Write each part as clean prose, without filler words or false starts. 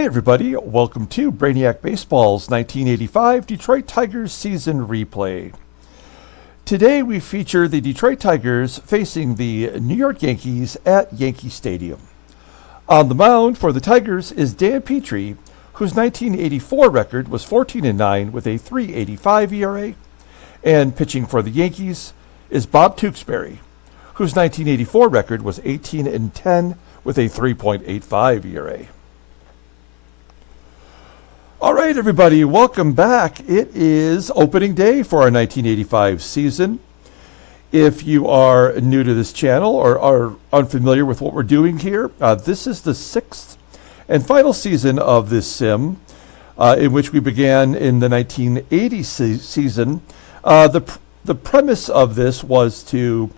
Hey everybody, welcome to Brainiac Baseball's 1985 Detroit Tigers season replay. Today we feature the Detroit Tigers facing the New York Yankees at Yankee Stadium. On the mound for the Tigers is Dan Petry, whose 1984 record was 14-9 with a 3.85 ERA, and pitching for the Yankees is Bob Tewksbury, whose 1984 record was 18-10 with a 3.85 ERA. All right, everybody, welcome back. It is opening day for our 1985 season. If you are new to this channel or are unfamiliar with what we're doing here, this is the sixth and final season of this sim, in which we began in the 1980 season. The premise of this was to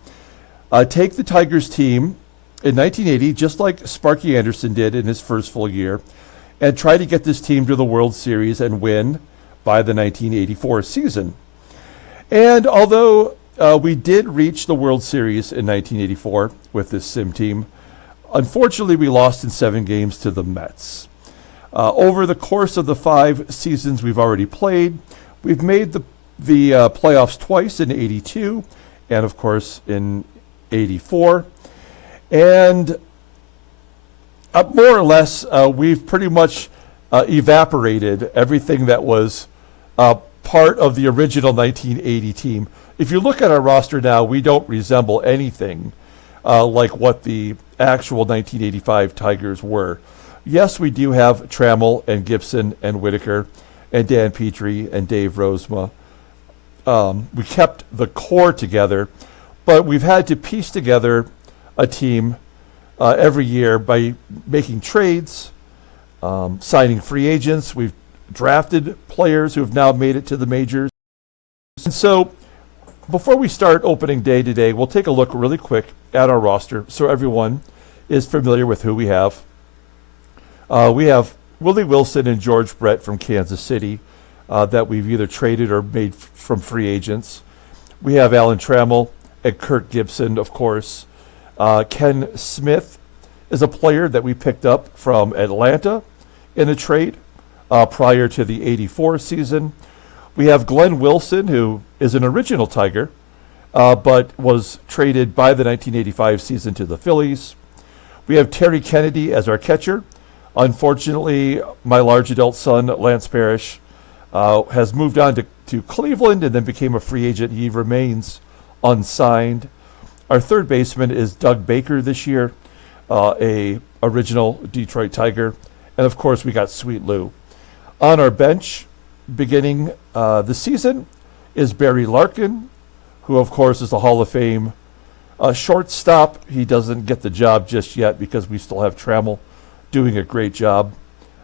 take the Tigers team in 1980, just like Sparky Anderson did in his first full year, and try to get this team to the World Series and win by the 1984 season. And although we did reach the World Series in 1984 with this sim team, unfortunately we lost in 7 games to the Mets. Over the course of the 5 seasons we've already played, we've made the playoffs twice in 82 and of course in 84. And more or less, we've pretty much evaporated everything that was part of the original 1980 team. If you look at our roster now, we don't resemble anything like what the actual 1985 Tigers were. Yes, we do have Trammell and GIBSON and Whitaker and Dan Petry and Dave Rozema. We kept the core together, but we've had to piece together a team every year by making trades, signing free agents. We've drafted players who have now made it to the majors. And so before we start opening day today, we'll take a look really quick at our roster so everyone is familiar with who we have. We have Willie Wilson and George Brett from Kansas City that we've either traded or made from free agents. We have Alan Trammell and Kirk Gibson, of course. Ken Smith is a player that we picked up from Atlanta in a trade prior to the 84 season. We have Glenn Wilson, who is an original Tiger, but was traded by the 1985 season to the Phillies. We have Terry Kennedy as our catcher. Unfortunately, my large adult son, Lance Parrish, has moved on to Cleveland and then became a free agent. He remains unsigned. Our third baseman is Doug Baker this year, a original Detroit Tiger. And of course, we got Sweet Lou. On our bench, beginning the season, is Barry Larkin, who of course is the Hall of Fame shortstop. He doesn't get the job just yet because we still have Trammell doing a great job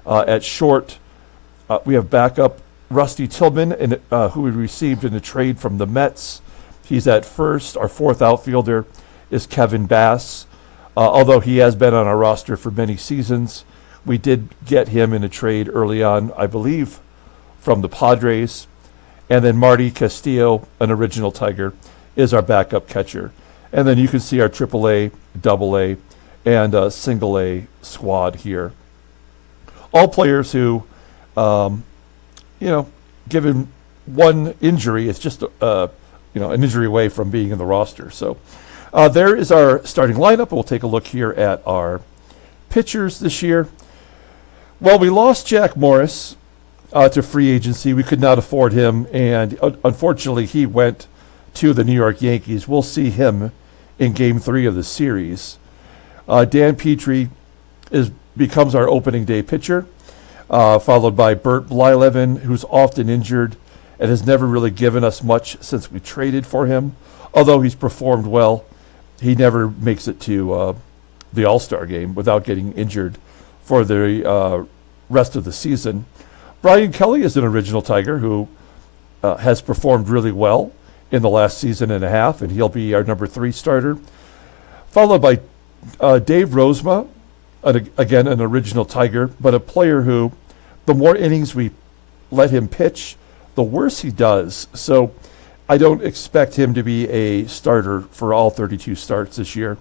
at short. We have backup Rusty Tillman, who we received in a trade from the Mets. He's at first. Our fourth outfielder is Kevin Bass. Although he has been on our roster for many seasons, we did get him in a trade early on, I believe, from the Padres. And then Marty Castillo, an original Tiger, is our backup catcher. And then you can see our AAA, AA, and single A squad here. All players who, given one injury, it's just an injury away from being in the roster. So there is our starting lineup. We'll take a look here at our pitchers this year. Well, we lost Jack Morris to free agency. We could not afford him, and unfortunately he went to the New York Yankees. We'll see him in Game 3 of the series. Dan Petry becomes our opening day pitcher, followed by Bert Blyleven, who's often injured and has never really given us much since we traded for him. Although he's performed well, he never makes it to the All-Star game without getting injured for the rest of the season. Brian Kelly is an original Tiger who has performed really well in the last season and a half, and he'll be our number 3 starter. Followed by Dave Rozema, again an original Tiger, but a player who, the more innings we let him pitch, the worse he does. So I don't expect him to be a starter for all 32 starts this year.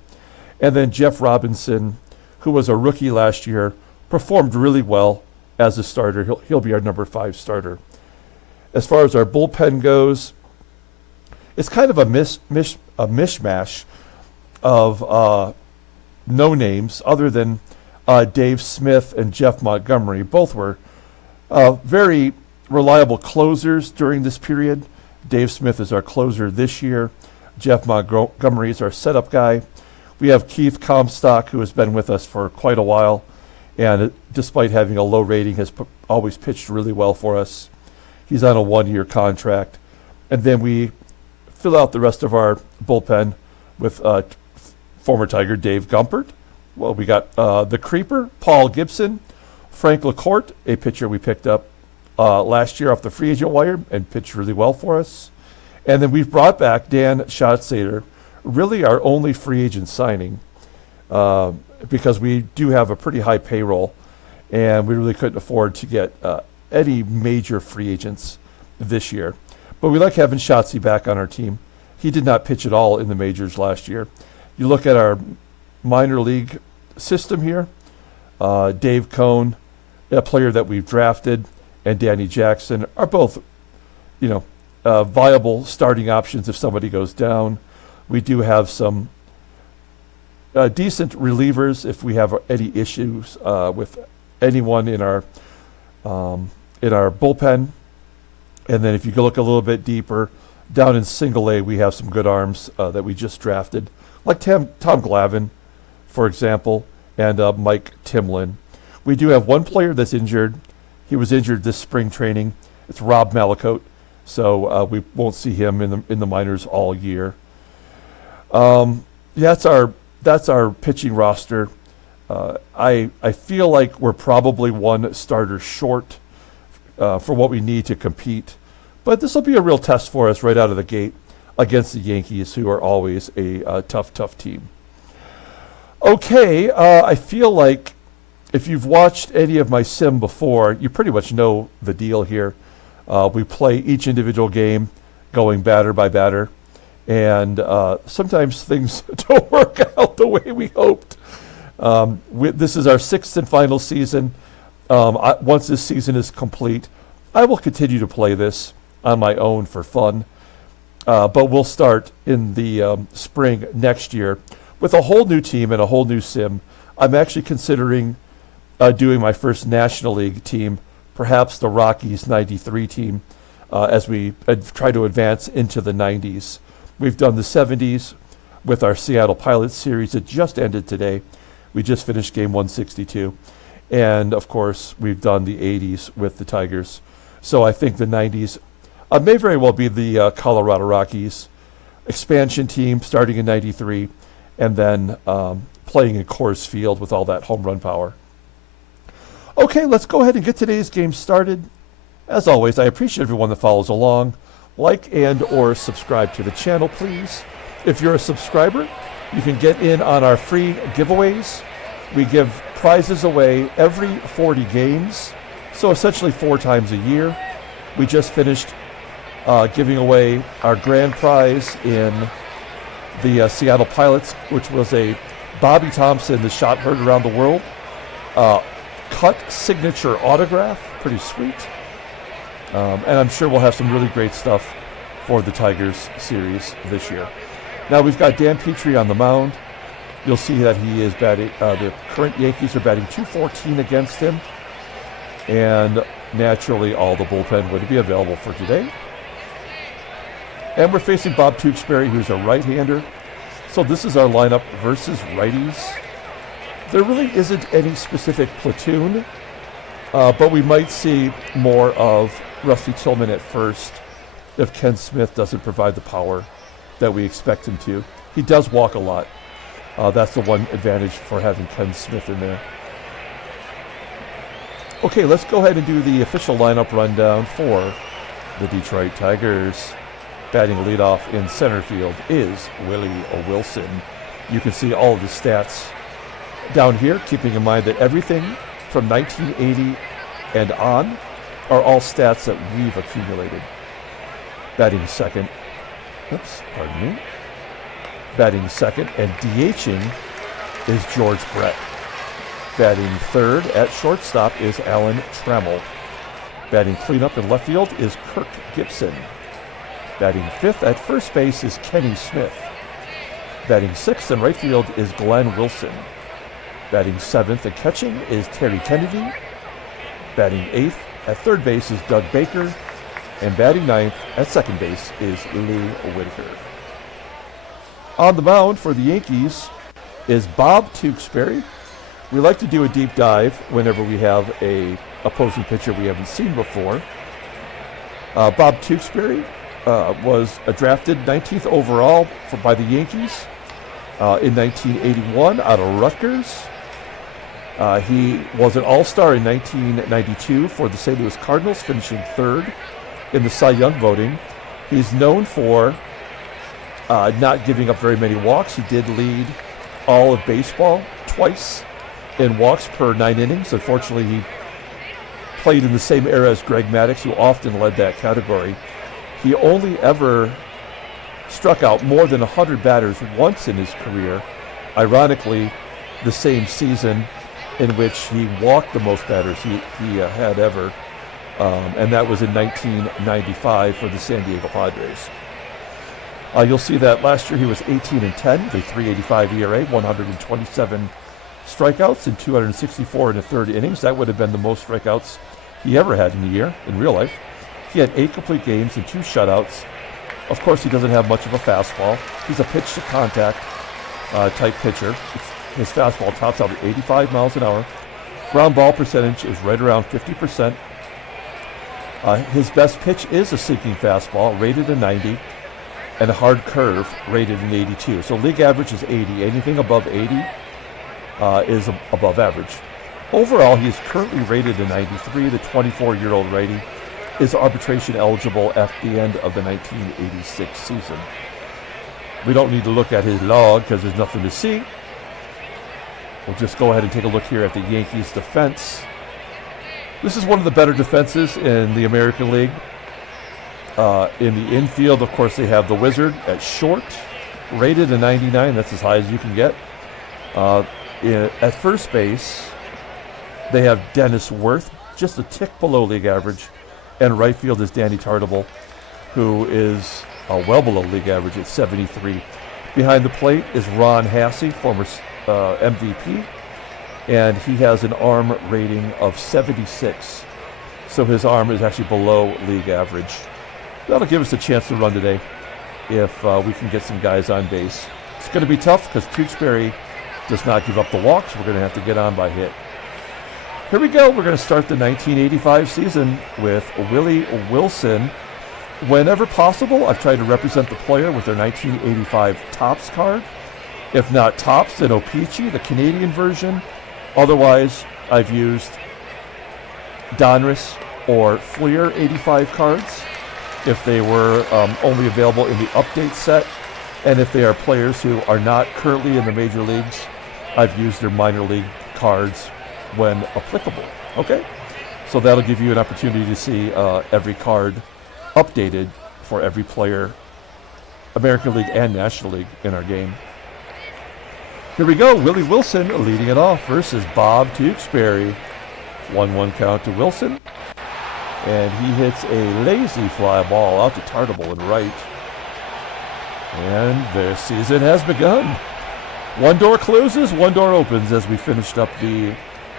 And then Jeff Robinson, who was a rookie last year, performed really well as a starter. He'll be our number 5 starter. As far as our bullpen goes, it's kind of a mishmash of no names other than Dave Smith and Jeff Montgomery. Both were very reliable closers during this period. Dave Smith is our closer this year. Jeff Montgomery is our setup guy. We have Keith Comstock, who has been with us for quite a while, and despite having a low rating, has always pitched really well for us. He's on a 1-year contract. And then we fill out the rest of our bullpen with former Tiger Dave Gumpert. Well, we got the Creeper, Paul Gibson, Frank LaCourte, a pitcher we picked up last year off the free agent wire and pitched really well for us. And then we've brought back Dan Schatzeder, really our only free agent signing, because we do have a pretty high payroll, and we really couldn't afford to get any major free agents this year. But we like having Schatzy back on our team. He did not pitch at all in the majors last year. You look at our minor league system here, Dave Cohn, a player that we've drafted, and Danny Jackson are both, viable starting options if somebody goes down. We do have some decent relievers if we have any issues with anyone in our bullpen. And then if you go look a little bit deeper, down in single A, we have some good arms that we just drafted, like Tom Glavine, for example, and Mike Timlin. We do have one player that's injured. He was injured this spring training. It's Rob Malakote, so we won't see him in the minors all year. That's our pitching roster. I feel like we're probably one starter short for what we need to compete. But this will be a real test for us right out of the gate against the Yankees, who are always a tough team. Okay, I feel like if you've watched any of my sim before, you pretty much know the deal here. We play each individual game going batter by batter, and sometimes things don't work out the way we hoped. This is our 6th and final season. Once this season is complete, I will continue to play this on my own for fun, but we'll start in the spring next year with a whole new team and a whole new sim. I'm actually considering doing my first National League team, perhaps the Rockies 93 team, as we try to advance into the 90s. We've done the 70s with our Seattle Pilots series. It just ended today. We just finished game 162. And, of course, we've done the 80s with the Tigers. So I think the 90s may very well be the Colorado Rockies expansion team starting in 93 and then playing in Coors Field with all that home run power. Okay, let's go ahead and get today's game started. As always, I appreciate everyone that follows along. Like and or subscribe to the channel, please. If you're a subscriber, you can get in on our free giveaways. We give prizes away every 40 games, so essentially 4 times a year. We just finished giving away our grand prize in the Seattle Pilots, which was a Bobby Thompson, the shot heard around the world, cut signature autograph. Pretty sweet. And I'm sure we'll have some really great stuff for the Tigers series this year. Now we've got Dan Petry on the mound. You'll see that he is batting, the current Yankees are batting .214 against him. And naturally, all the bullpen would be available for today. And we're facing Bob Tewksbury, who's a right-hander. So this is our lineup versus righties. There really isn't any specific platoon, but we might see more of Rusty Tillman at first if Ken Smith doesn't provide the power that we expect him to. He does walk a lot. That's the one advantage for having Ken Smith in there. Okay, let's go ahead and do the official lineup rundown for the Detroit Tigers. Batting leadoff in center field is Willie Wilson. You can see all of the stats down here, keeping in mind that everything from 1980 and on are all stats that we've accumulated. Batting second, batting second and DHing is George Brett. Batting third at shortstop is Alan Trammell. Batting cleanup in left field is Kirk GIBSON. Batting fifth at first base is Kenny Smith. Batting sixth in right field is Glenn Wilson. Batting seventh at catching is Terry Kennedy. Batting eighth at third base is Doug Baker. And batting ninth at second base is Lee Whitaker. On the mound for the Yankees is Bob Tewksbury. We like to do a deep dive whenever we have a opposing pitcher we haven't seen before. Bob Tewksbury was drafted 19th overall by the Yankees in 1981 out of Rutgers. He was an All-Star in 1992 for the St. Louis Cardinals, finishing third in the Cy Young voting. He's known for not giving up very many walks. He did lead all of baseball twice in walks per 9 innings. Unfortunately, he played in the same era as Greg Maddux, who often led that category. He only ever struck out more than 100 batters once in his career. Ironically, the same season in which he walked the most batters he had ever, and that was in 1995 for the San Diego Padres. You'll see that last year he was 18-10 with a 3.85 ERA, 127 strikeouts in 264 in the third innings. That would have been the most strikeouts he ever had in a year in real life. He had 8 complete games and 2 shutouts. Of course, he doesn't have much of a fastball. He's a pitch-to-contact type pitcher. His fastball tops out at 85 miles an hour. Ground ball percentage is right around 50%. His best pitch is a sinking fastball, rated a 90, and a hard curve, rated an 82. So league average is 80. Anything above 80 is above average. Overall, he is currently rated a 93. The 24-year-old righty is arbitration eligible at the end of the 1986 season. We don't need to look at his log because there's nothing to see. We'll just go ahead and take a look here at the Yankees defense. This is one of the better defenses in the American League. In the infield, of course, they have the Wizard at short, rated a 99. That's as high as you can get. At first base, they have Dennis Worth, just a tick below league average. And right field is Danny TARTABULL, who is well below league average at 73. Behind the plate is Ron HASSEY, former MVP, and he has an arm rating of 76. So his arm is actually below league average. That'll give us a chance to run today if we can get some guys on base. It's going to be tough because Tewksbury does not give up the walks. We're going to have to get on by hit. Here we go. We're going to start the 1985 season with Willie Wilson. Whenever possible, I've tried to represent the player with their 1985 Topps card. If not Topps, then O-Pee-Chee, the Canadian version. Otherwise, I've used Donruss or Fleer 85 cards if they were only available in the update set. And if they are players who are not currently in the major leagues, I've used their minor league cards when applicable. Okay? So that'll give you an opportunity to see every card updated for every player, American League and National League, in our game. Here we go. Willie Wilson leading it off versus Bob Tewksbury. 1-1 count to Wilson. And he hits a lazy fly ball out to TARTABULL in right. And their season has begun. One door closes, one door opens as we finished up the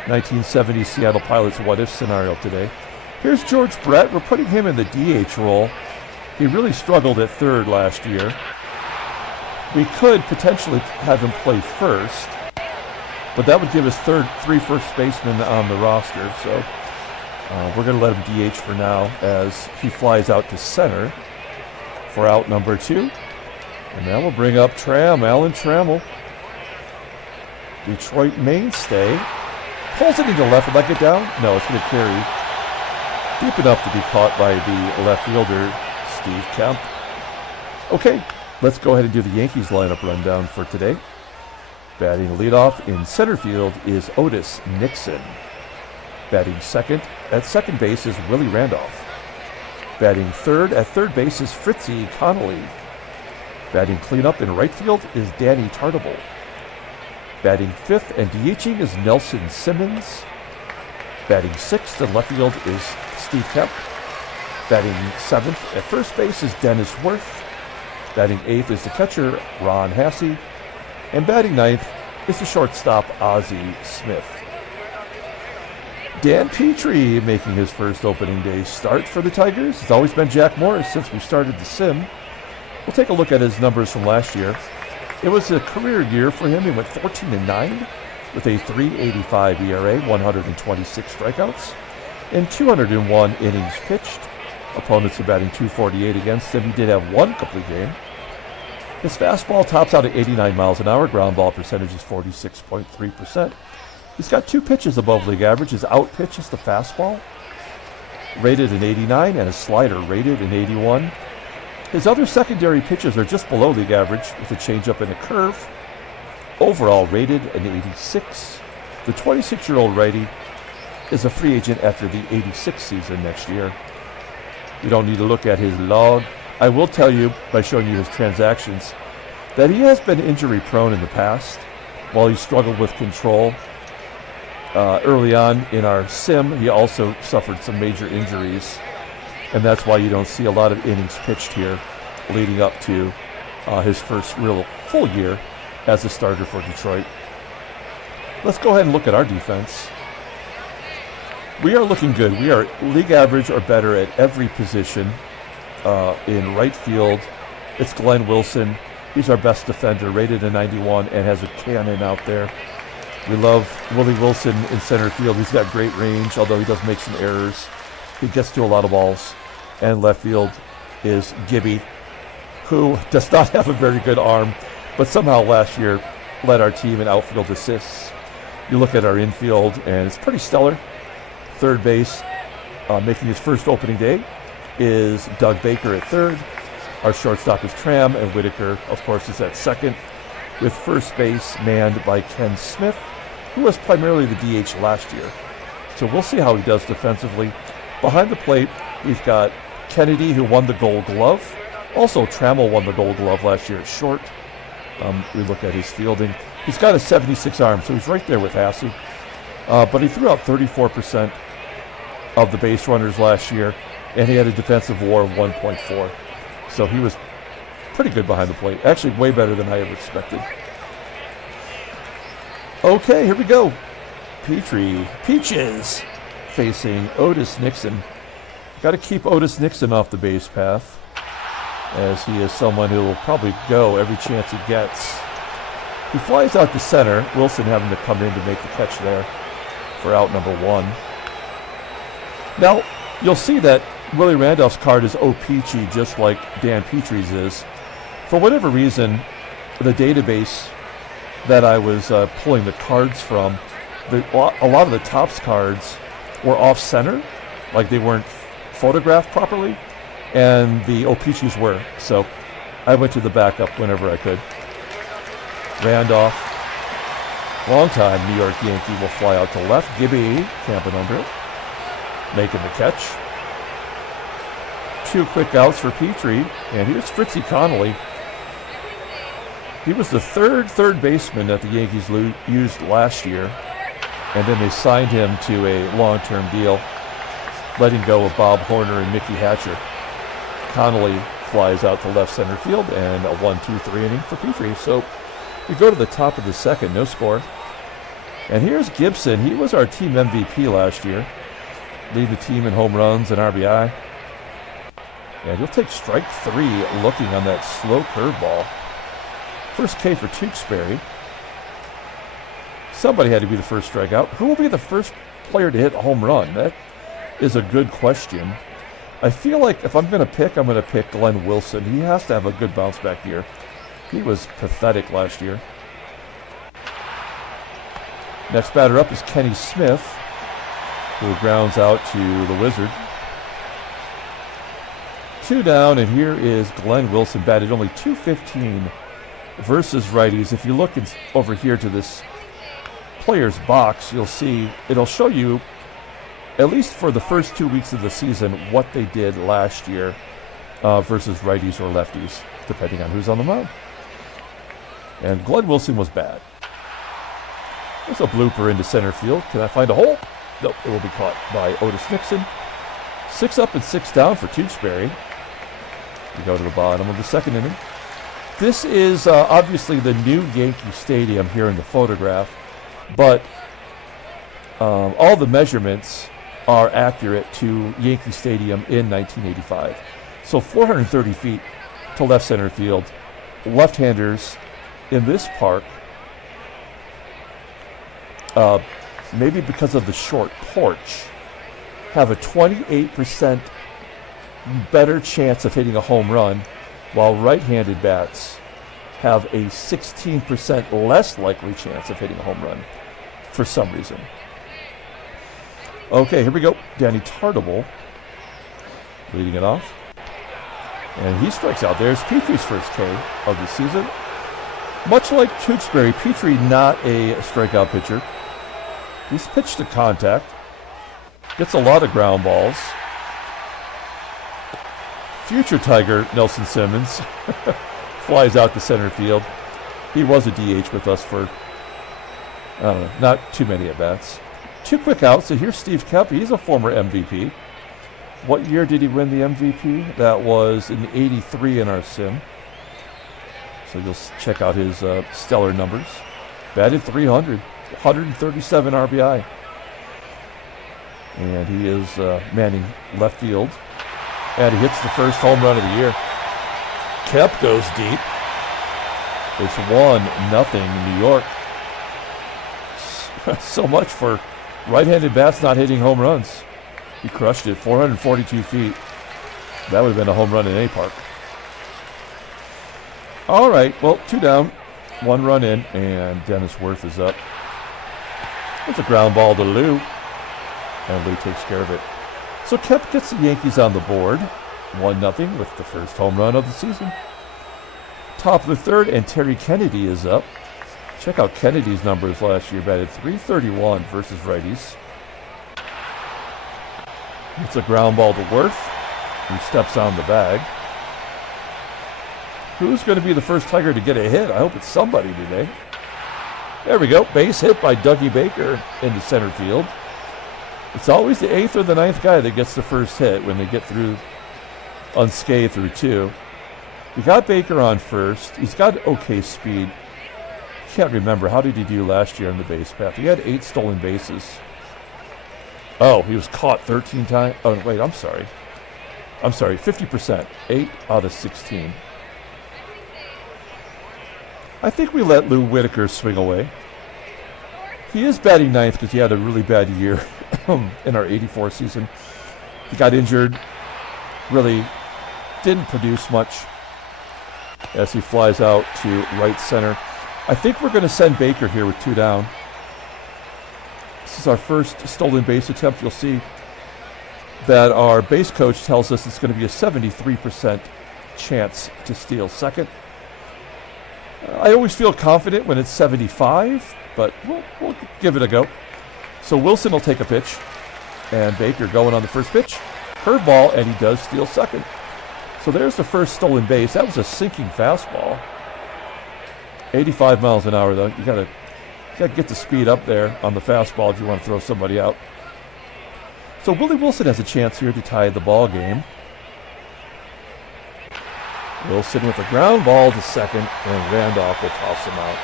1970 Seattle Pilots what-if scenario today. Here's George Brett. We're putting him in the DH role. He really struggled at third last year. We could potentially have him play first, but that would give us three first basemen on the roster. So we're going to let him DH for now as he flies out to center for out number 2. And now we'll bring up Alan Trammell, Detroit mainstay. Pulls it into left. Will that get down? No, it's going to carry deep enough to be caught by the left fielder, Steve Kemp. Okay, let's go ahead and do the Yankees lineup rundown for today. Batting leadoff in center field is Otis Nixon. Batting second at second base is Willie Randolph. Batting third at third base is Fritzie Connally. Batting cleanup in right field is Danny TARTABULL. Batting fifth and DHing is Nelson Simmons. Batting sixth in left field is Steve Kemp. Batting seventh at first base is Dennis Worth. Batting eighth is the catcher, Ron Hassey. And batting ninth is the shortstop, Ozzie Smith. Dan Petry making his first opening day start for the Tigers. It's always been Jack Morris since we started the sim. We'll take a look at his numbers from last year. It was a career year for him. He went 14-9 with a 3.85 ERA, 126 strikeouts, and 201 innings pitched. Opponents are batting .248 against him. He did have one complete game. His fastball tops out at 89 miles an hour. Ground ball percentage is 46.3%. He's got two pitches above league average. His out pitch is the fastball, rated an 89, and his slider rated an 81. His other secondary pitches are just below league average with a changeup and a curve. Overall rated an 86. The 26-year-old righty is a free agent after the 86 season next year. You don't need to look at his log. I will tell you, by showing you his transactions, that he has been injury prone in the past. While he struggled with control early on in our sim, he also suffered some major injuries. And that's why you don't see a lot of innings pitched here leading up to his first real full year as a starter for Detroit. Let's go ahead and look at our defense. We are looking good. We are league average or better at every position. In right field, it's Glenn Wilson. He's our best defender, rated a 91 and has a cannon out there. We love Willie Wilson in center field. He's got great range, although he does make some errors. He gets to a lot of balls. And left field is Gibby, who does not have a very good arm, but somehow last year led our team in outfield assists. You look at our infield, and it's pretty stellar. Third base, making his first opening day, is Doug Baker at third. Our shortstop is Tram, and Whitaker, of course, is at second, with first base manned by Ken Smith, who was primarily the DH last year. So we'll see how he does defensively. Behind the plate, we've got Kennedy, who won the Gold Glove. Also, Trammell won the Gold Glove last year at short. We look at his fielding. He's got a 76 arm, so he's right there with HASSEY. But he threw out 34% of the base runners last year, and he had a defensive WAR of 1.4. So he was pretty good behind the plate. Actually, way better than I ever expected. Okay, here we go. Petry, Peaches, facing Otis Nixon. Got to keep Otis Nixon off the base path, as he is someone who will probably go every chance he gets. He flies out to center, Wilson having to come in to make the catch there for out number one. Now, you'll see that Willie Randolph's card is O-Peachy, just like Dan Petry's is. For whatever reason, the database that I was pulling the cards from, a lot of the Topps cards were off-center, like they weren't photographed properly, and the O-Peachys were. So I went to the backup whenever I could. Randolph, longtime New York Yankee, will fly out to left. Gibby camping under it, making the catch. Two quick outs for Petry, and here's Fritzie CONNALLY. He was the third baseman that the Yankees used last year, and then they signed him to a long-term deal, letting go of Bob Horner and Mickey Hatcher. CONNALLY flies out to left center field, and a 1-2-3 inning for Petry. So we go to the top of the second, no score. And here's GIBSON. He was our team MVP last year, leading the team in home runs and RBI. And he'll take strike three looking on that slow curveball. First K for Tewksbury. Somebody had to be the first strikeout. Who will be the first player to hit a home run? That is a good question. I feel like if I'm going to pick Glenn Wilson. He has to have a good bounce back year. He was pathetic last year. Next batter up is Kenny Smith, who grounds out to the Wizard. Two down, and here is Glenn Wilson, batted only .215 versus righties. If you look over here to this player's box, you'll see it'll show you, at least for the first 2 weeks of the season, what they did last year versus righties or lefties, depending on who's on the mound. And Glenn Wilson was bad. There's a blooper into center field. Can I find a hole? Nope, it will be caught by Otis Nixon. 6 up and 6 down for Tewksbury. We go to the bottom of the second inning. This is obviously the new Yankee Stadium here in the photograph, but all the measurements are accurate to Yankee Stadium in 1985. So 430 feet to left center field. Left-handers in this park, maybe because of the short porch, have a 28% better chance of hitting a home run, while right-handed bats have a 16% less likely chance of hitting a home run for some reason. Okay, here we go. Danny TARTABULL leading it off. And he strikes out. There's Petry's first K of the season. Much like Tewksbury, Petry not a strikeout pitcher. He's pitched to contact. Gets a lot of ground balls. Future Tiger Nelson Simmons flies out to center field. He was a DH with us for, I don't know, not too many at-bats. 2 quick outs. So here's Steve KEMP. He's a former MVP. What year did he win the MVP? That was in '83 in our sim. So you'll check out his stellar numbers. Batted 300, 137 RBI. And he is manning left field. And he hits the first home run of the year. KEMP goes deep. It's 1-0 New York. So much for right-handed bats not hitting home runs. He crushed it, 442 feet. That would have been a home run in any park. All right, well, 2 down, 1 run in, and Dennis Worth is up. It's a ground ball to Lou, and Lou takes care of it. So KEMP gets the Yankees on the board, 1-0 with the first home run of the season. Top of the third, and Terry Kennedy is up. Check out Kennedy's numbers last year, batted .331 versus righties. It's a ground ball to Worth. He steps on the bag. Who's going to be the first Tiger to get a hit? I hope it's somebody today. There we go. Base hit by Dougie Baker into center field. It's always the 8th or the 9th guy that gets the first hit when they get through unscathed through 2. We got Baker on first. He's got okay speed. Can't remember. How did he do last year on the base path? He had 8 stolen bases. Oh, he was caught 13 times. Oh, wait, I'm sorry. 50%. 8 out of 16. I think we let Lou Whitaker swing away. He is batting 9th because he had a really bad year in our '84 season. He got injured. Really didn't produce much as he flies out to right center. I think we're going to send Baker here with 2 down. This is our first stolen base attempt. You'll see that our base coach tells us it's going to be a 73% chance to steal second. I always feel confident when it's 75, but we'll give it a go. So Wilson will take a pitch, and Baker going on the first pitch. Curveball, and he does steal second. So there's the first stolen base. That was a sinking fastball. 85 miles an hour, though. You gotta get the speed up there on the fastball if you want to throw somebody out. So Willie Wilson has a chance here to tie the ball game. Wilson with a ground ball to second, and Randolph will toss him out.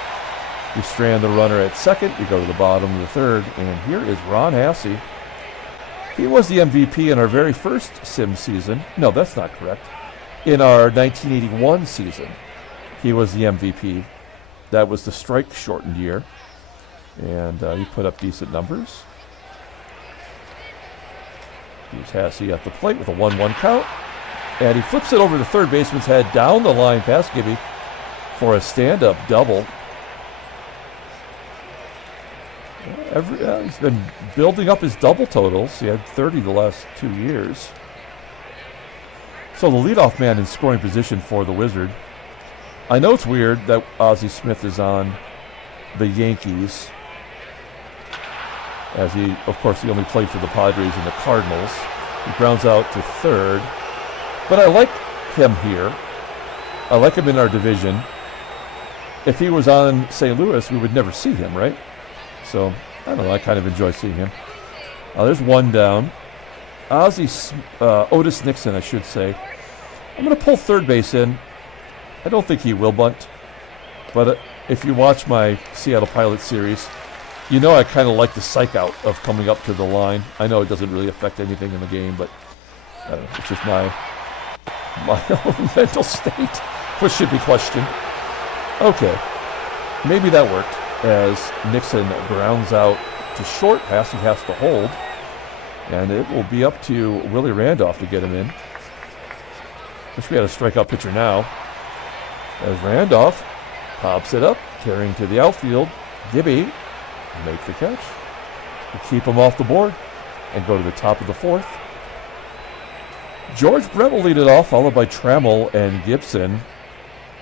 We strand the runner at second. We go to the bottom of the third, and here is Ron HASSEY. He was the MVP in our very first sim season. No, that's not correct. In our 1981 season, he was the MVP. That was the strike-shortened year, and he put up decent numbers. Here's HASSEY at the plate with a 1-1 count. And he flips it over to third baseman's head down the line past Gibby for a stand-up double. He's been building up his double totals. He had 30 the last 2 years. So the leadoff man in scoring position for the Wizard. I know it's weird that Ozzie Smith is on the Yankees, as he, of course, he only played for the Padres and the Cardinals. He grounds out to third. But I like him here. I like him in our division. If he was on St. Louis, we would never see him, right? So, I don't know, I kind of enjoy seeing him. There's one down. Otis NIXON, I should say. I'm going to pull third base in. I don't think he will bunt. But if you watch my Seattle Pilots series, you know I kind of like the psych out of coming up to the line. I know it doesn't really affect anything in the game, but I don't know, it's just my own mental state, which should be questioned. Okay, maybe that worked as NIXON grounds out to short. HASSEY has to hold, and it will be up to Willie Randolph to get him in. Wish we had a strikeout pitcher now, as Randolph pops it up, carrying to the outfield. Gibby makes the catch. We'll keep him off the board and go to the top of the fourth. George Brett will lead it off, followed by Trammell and Gibson.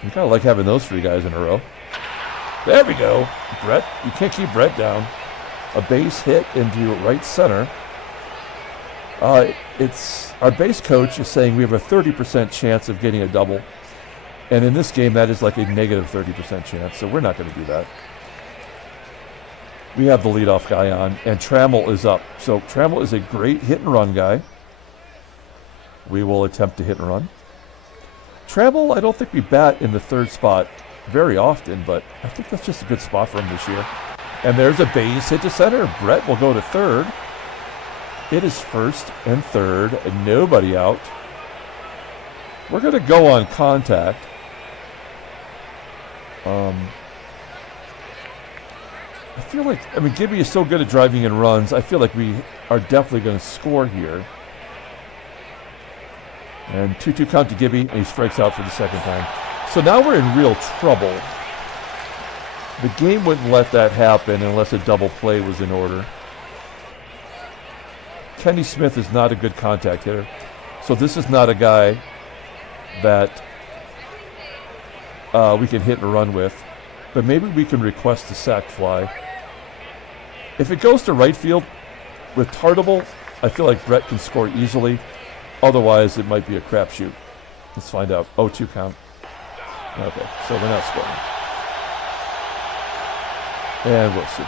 You kind of like having those three guys in a row. There we go. Brett, you can't keep Brett down. A base hit into right center. Our base coach is saying we have a 30% chance of getting a double. And in this game, that is like a negative 30% chance, so we're not going to do that. We have the leadoff guy on, and Trammell is up. So Trammell is a great hit-and-run guy. We will attempt to hit and run. Trammell, I don't think we bat in the third spot very often, but I think that's just a good spot for him this year. And there's a base hit to center. Brett will go to third. It is first and third, and nobody out. We're going to go on contact. I feel like, Gibby is so good at driving in runs. I feel like we are definitely going to score here. And 2-2 count to Gibby, and he strikes out for the second time. So now we're in real trouble. The game wouldn't let that happen unless a double play was in order. Kenny Smith is not a good contact hitter. So this is not a guy that we can hit and run with. But maybe we can request a sac fly. If it goes to right field with TARTABULL, I feel like Brett can score easily. Otherwise, it might be a crapshoot. Let's find out. 0-2 count. Okay, so we're not scoring. And we'll see.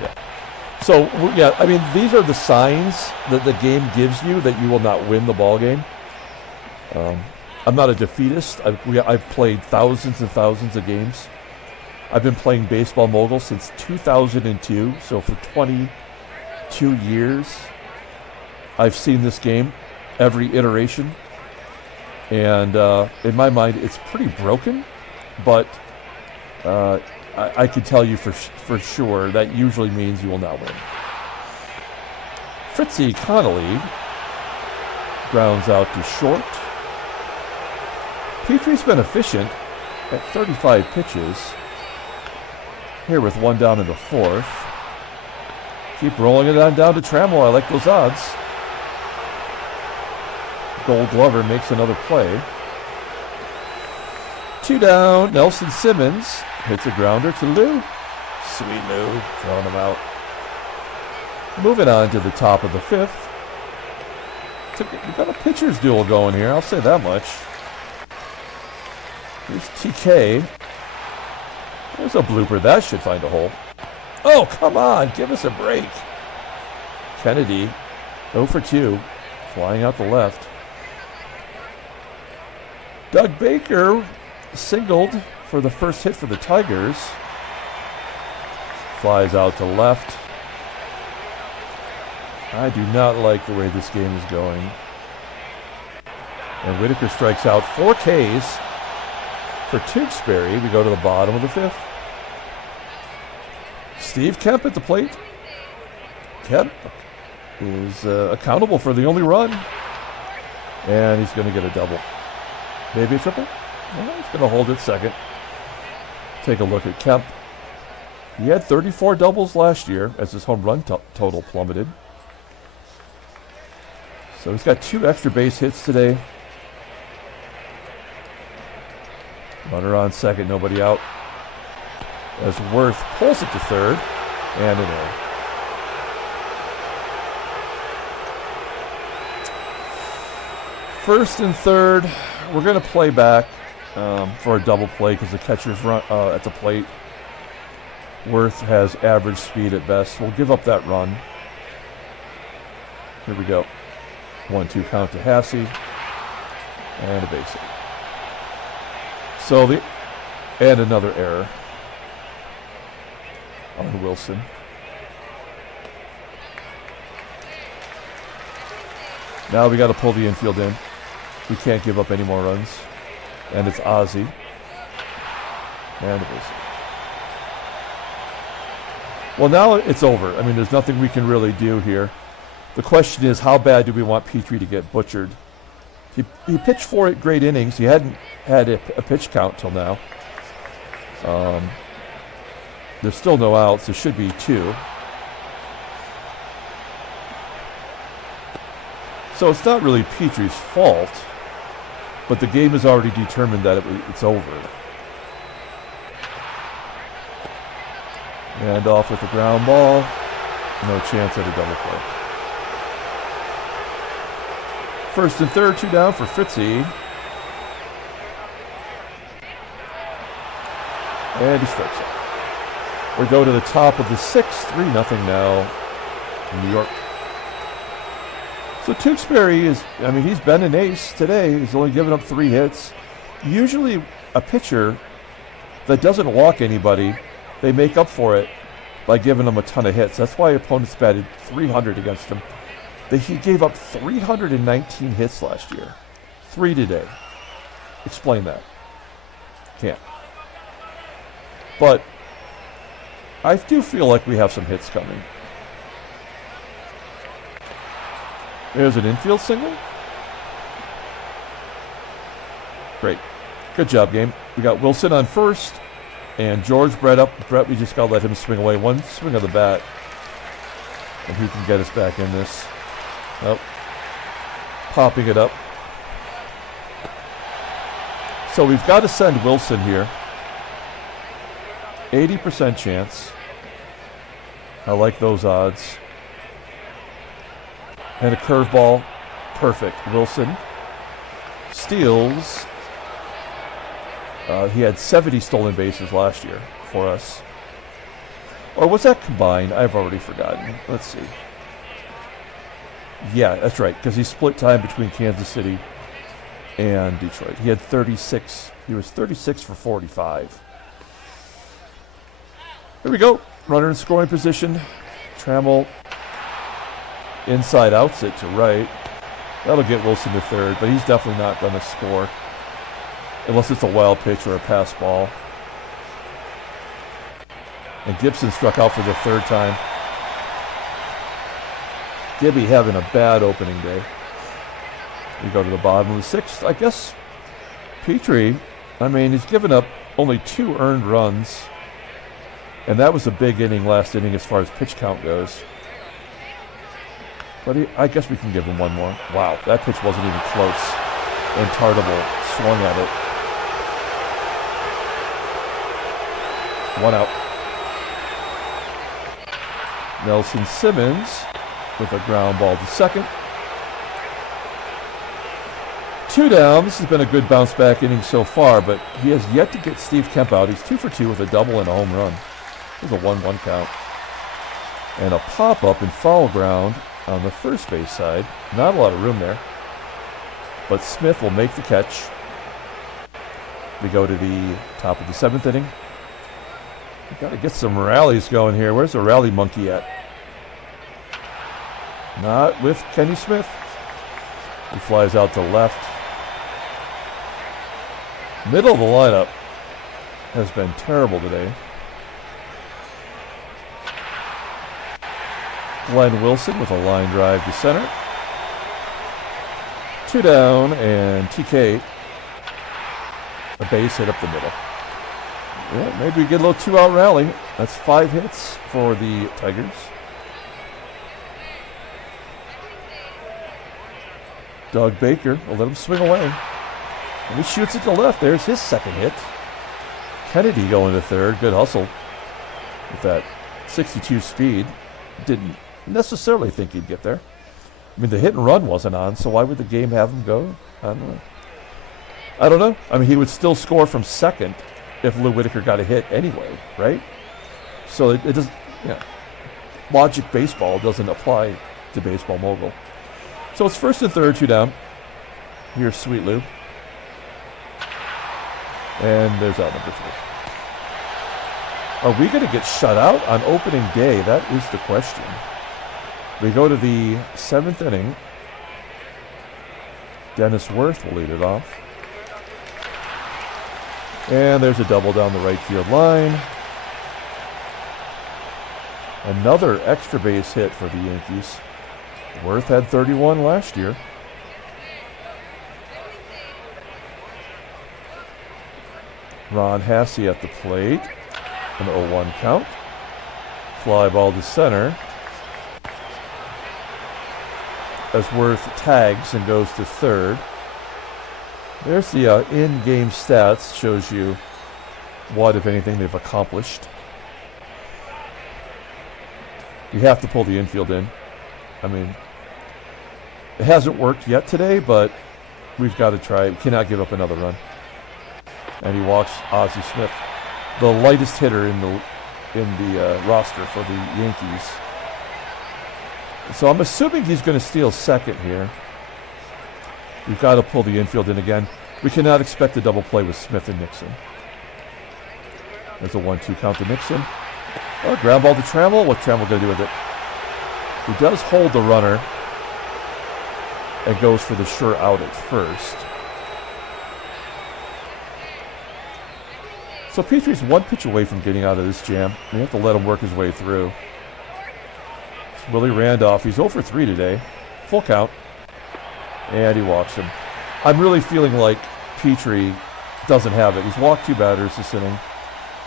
Yeah. So, yeah, these are the signs that the game gives you that you will not win the ball game. I'm not a defeatist. I've played thousands and thousands of games. I've been playing Baseball Mogul since 2002, so for 22 years, I've seen this game, every iteration. And in my mind, it's pretty broken, but I can tell you for sure that usually means you will not win. Fritzie Connolly grounds out to short. Petry's been efficient at 35 pitches. Here with one down in the fourth. Keep rolling it on down to Trammell. I like those odds. Gold Glover makes another play. 2 down. Nelson Simmons hits a grounder to Lou. Sweet Lou, throwing him out. Moving on to the top of the fifth. We've got a pitcher's duel going here, I'll say that much. Here's TK. There's a blooper. That should find a hole. Oh, come on. Give us a break. Kennedy, 0 for 2. Flying out the left. Doug Baker singled for the first hit for the Tigers. Flies out to left. I do not like the way this game is going. And Whitaker strikes out 4 Ks. For Tewksbury, we go to the bottom of the fifth. Steve Kemp at the plate. Kemp is accountable for the only run. And he's going to get a double. Maybe a triple? Well, he's going to hold it second. Take a look at Kemp. He had 34 doubles last year as his home run total plummeted. So he's got 2 extra base hits today. Runner on second, nobody out. As WERTH pulls it to third, and an error. First and third, we're going to play back for a double play because the catcher's run at the plate. Worth has average speed at best. We'll give up that run. Here we go. 1-2 count to HASSEY. And a base hit. So and another error on Wilson. Now we got to pull the infield in. We can't give up any more runs. And it's Ozzie. And a base hit. Well, now it's over. I mean, there's nothing we can really do here. The question is, how bad do we want Petry to get butchered? He pitched 4 great innings. He hadn't had a pitch count till now. There's still no outs. There should be 2. So it's not really Petry's fault, but the game has already determined that it's over. And off with the ground ball. No chance at a double play. First and third, 2 down for Fritzie. And he strikes out. We go to the top of the 6th, 3-0 now in New York. So Tewksbury he's been an ace today. He's only given up 3 hits. Usually a pitcher that doesn't walk anybody, they make up for it by giving them a ton of hits. That's why opponents batted 300 against him. He gave up 319 hits last year. 3 today. Explain that. Can't. But I do feel like we have some hits coming. There's an infield single. Great. Good job, game. We got Wilson on first. And George Brett up. Brett, we just got to let him swing away. One swing of the bat. And he can get us back in this. Nope. Popping it up. So we've got to send Wilson here. 80% chance. I like those odds. And a curveball. Perfect. Wilson steals. He had 70 stolen bases last year for us. Or was that combined? I've already forgotten. Let's see. Yeah, that's right, because he split time between Kansas City and Detroit. He had 36. He was 36 for 45. Here we go. Runner in scoring position. Trammell inside outs it to right. That'll get Wilson to third, but he's definitely not going to score unless it's a wild pitch or a pass ball. And Gibson struck out for the 3rd time. Gibby having a bad opening day. We go to the bottom of the 6th. I guess Petry, he's given up only 2 earned runs. And that was a big inning last inning as far as pitch count goes. But I guess we can give him 1 more. Wow, that pitch wasn't even close. And TARTABULL swung at it. 1 out. Nelson Simmons with a ground ball to second. 2 down. This has been a good bounce back inning so far, but he has yet to get Steve Kemp out. He's 2 for 2 with a double and a home run. There's a 1-1 count. And a pop-up in foul ground on the first base side. Not a lot of room there. But Smith will make the catch. We go to the top of the 7th inning. We've got to get some rallies going here. Where's the rally monkey at? Not with Kenny Smith. He flies out to left. Middle of the lineup has been terrible today. Glenn Wilson with a line drive to center. 2 down, and TK, a base hit up the middle. Yeah, maybe we get a little 2-out rally. That's 5 hits for the Tigers. Doug Baker will let him swing away. And he shoots it to left. There's his 2nd hit. Kennedy going to 3rd. Good hustle with that 62 speed. Didn't necessarily think he'd get there. The hit and run wasn't on, so why would the game have him go? I don't know. He would still score from 2nd if Lou Whitaker got a hit anyway, right? So it doesn't, logic baseball doesn't apply to Baseball Mogul. So it's first and third, 2 down. Here's Sweet Lou. And there's out number 3. Are we going to get shut out on opening day? That is the question. We go to the 7th inning. Dennis Worth will lead it off. And there's a double down the right field line. Another extra base hit for the Yankees. Worth had 31 last year. Ron Hassey at the plate. An 0-1 count. Fly ball to center. As Worth tags and goes to third. There's the in-game stats. Shows you what, if anything, they've accomplished. You have to pull the infield in. I mean, it hasn't worked yet today, but we've got to try. We cannot give up another run. And he walks Ozzie Smith, the lightest hitter in the roster for the Yankees. So I'm assuming he's going to steal second here. We've got to pull the infield in again. We cannot expect a double play with Smith and NIXON. There's a 1-2 count to NIXON. Oh, ground ball to Trammell. What's Trammell going to do with it? He does hold the runner and goes for the sure out at first. So Petry's 1 pitch away from getting out of this jam. We have to let him work his way through. It's Willie Randolph. He's 0 for 3 today. Full count. And he walks him. I'm really feeling like Petry doesn't have it. He's walked 2 batters this inning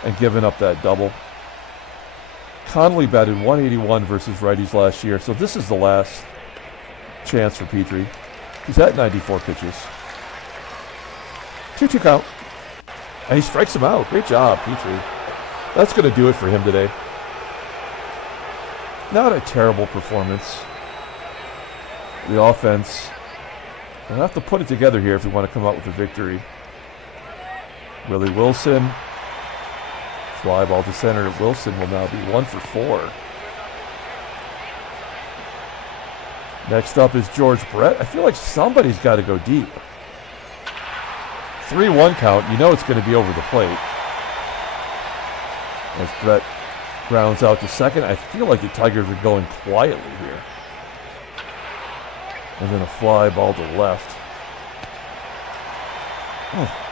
and given up that double. CONNALLY batted 181 versus righties last year, so this is the last chance for Petry. He's at 94 pitches. 2-2 count. And he strikes him out. Great job, Petry. That's going to do it for him today. Not a terrible performance. The offense, we'll have to put it together here if we want to come out with a victory. Willie Wilson. Fly ball to center. Wilson will now be 1 for 4. Next up is George Brett. I feel like somebody's got to go deep. 3-1 count. You know it's going to be over the plate. As Brett grounds out to second. I feel like the Tigers are going quietly here. And then a fly ball to left. Oh.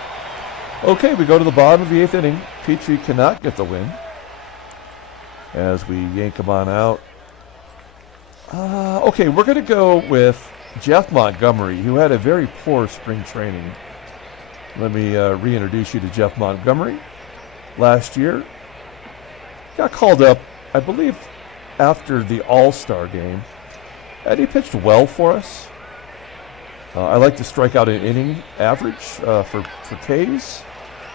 Okay, we go to the bottom of the 8th inning. Petry cannot get the win as we yank him on out. Okay, we're going to go with Jeff Montgomery, who had a very poor spring training. Let me reintroduce you to Jeff Montgomery. Last year, got called up, I believe, after the All-Star game, and he pitched well for us. I like to strike out an inning average for Ks.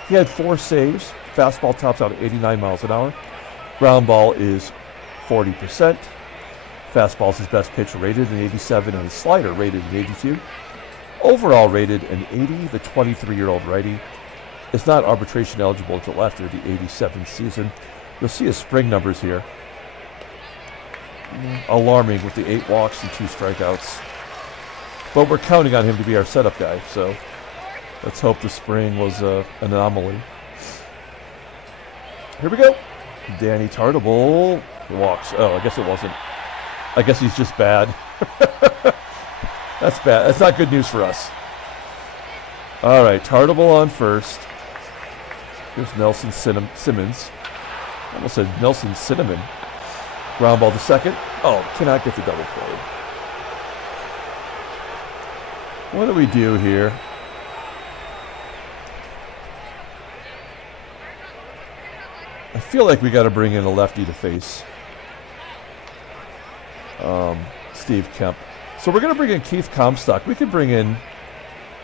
He had 4 saves. Fastball tops out at 89 miles an hour. Ground ball is 40%. Fastball is his best pitch, rated an 87, and his slider rated an 82. Overall rated an 80. The 23-year-old righty is not arbitration eligible until after the 87th season. You'll see his spring numbers here. Alarming with the 8 walks and 2 strikeouts. But we're counting on him to be our setup guy, so let's hope the spring was an anomaly. Here we go. Danny TARTABULL walks. Oh, I guess it wasn't. I guess he's just bad. That's bad. That's not good news for us. All right, TARTABULL on first. Here's Nelson Simmons. I almost said Nelson Cinnamon. Ground ball to second. Oh, cannot get the double play. What do we do here? I feel like we got to bring in a lefty to face Steve Kemp. So we're going to bring in Keith Comstock. We could bring in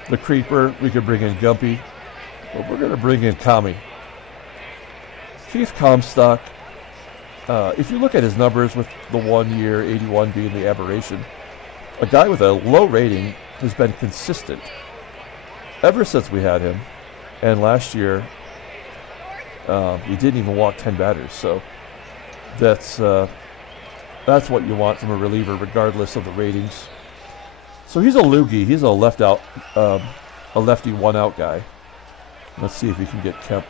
the Creeper. We could bring in Gumpy. But we're going to bring in Kami. Keith Comstock, if you look at his numbers with the 1 year, 81 being the aberration, a guy with a low rating has been consistent ever since we had him. And last year, he didn't even walk 10 batters. So That's what you want from a reliever, regardless of the ratings. So he's a loogie. He's a a lefty one-out guy. Let's see if he can get KEMP.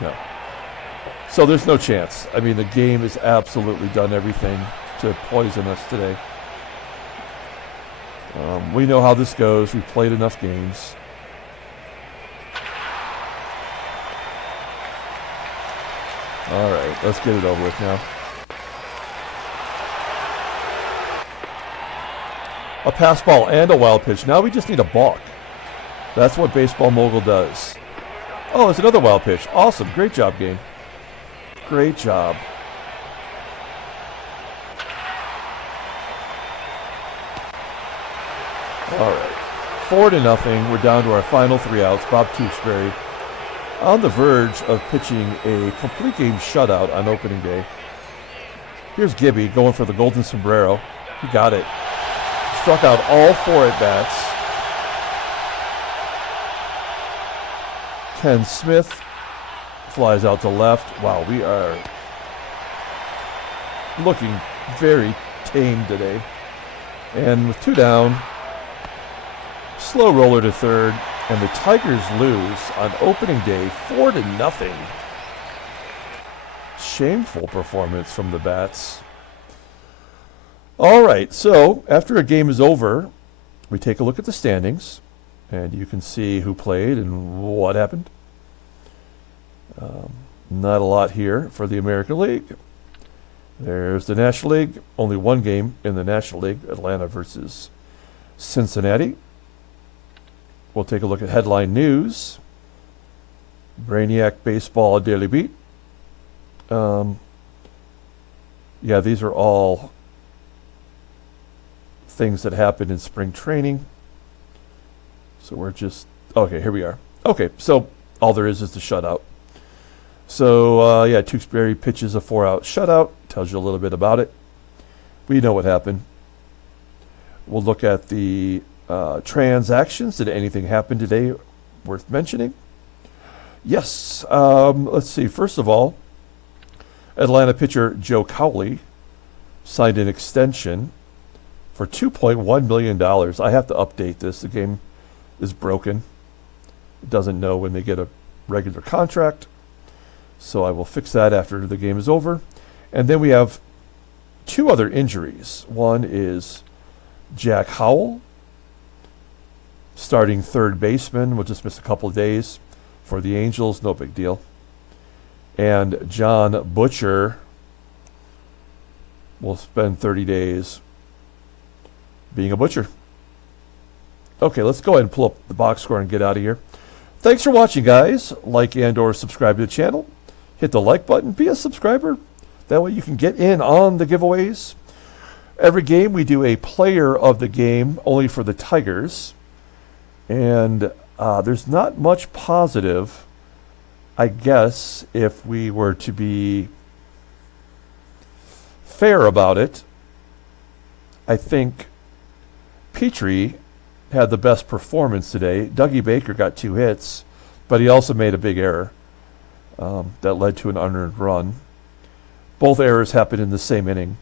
No. So there's no chance. I mean, the game has absolutely done everything to poison us today. We know how this goes. We've played enough games. All right, let's get it over with now. A pass ball and a wild pitch. Now we just need a balk. That's what Baseball Mogul does. Oh, it's another wild pitch. Awesome. Great job, game. Great job. All right. 4-0. We're down to our final 3 outs. Bob Tewksbury on the verge of pitching a complete game shutout on opening day. Here's Gibby going for the golden sombrero. He got it. Struck out all 4 at-bats. Ken Smith flies out to left. Wow, we are looking very tame today. And with 2 down, slow roller to third, and the Tigers lose on opening day 4-0. Shameful performance from the Bats. All right, so after a game is over, we take a look at the standings, and you can see who played and what happened. Not a lot here for the American League. There's the National League. Only 1 game in the National League, Atlanta versus Cincinnati. We'll take a look at headline news. Brainiac Baseball Daily Beat. Yeah, these are all things that happened in spring training. So we're just, okay, here we are. Okay, so all there is the shutout. So, yeah, Tewksbury pitches a 4-out shutout. Tells you a little bit about it. We know what happened. We'll look at the transactions. Did anything happen today worth mentioning? Yes. Let's see. First of all, Atlanta pitcher Joe Cowley signed an extension for $2.1 million. I have to update this. The game is broken. It doesn't know when they get a regular contract. So I will fix that after the game is over. And then we have 2 other injuries. One is Jack Howell, starting third baseman, will just miss a couple of days for the Angels. No big deal. And John Butcher will spend 30 days being a butcher. Okay, let's go ahead and pull up the box score and get out of here. Thanks for watching, guys. Like and or subscribe to the channel. Hit the like button. Be a subscriber. That way you can get in on the giveaways. Every game we do a player of the game, only for the Tigers. And there's not much positive, I guess, if we were to be fair about it. I think Petry had the best performance today. Dougie Baker got 2 hits, but he also made a big error that led to an unearned run. Both errors happened in the same inning,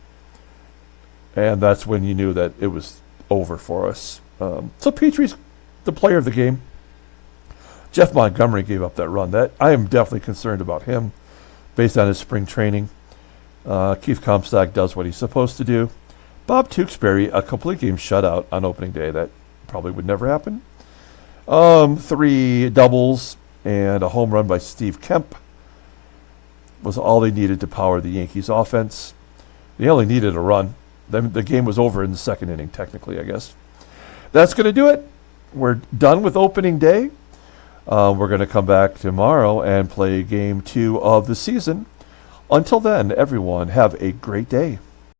and that's when you knew that it was over for us. So Petry's the player of the game. Jeff Montgomery gave up that run. That I am definitely concerned about him based on his spring training. Keith Comstock does what he's supposed to do. Bob Tewksbury, a complete game shutout on opening day. That probably would never happen. 3 doubles and a home run by Steve Kemp was all they needed to power the Yankees offense. They only needed a run. Then the game was over in the second inning, technically, I guess. That's going to do it. We're done with opening day. We're going to come back tomorrow and play game 2 of the season. Until then, everyone, have a great day.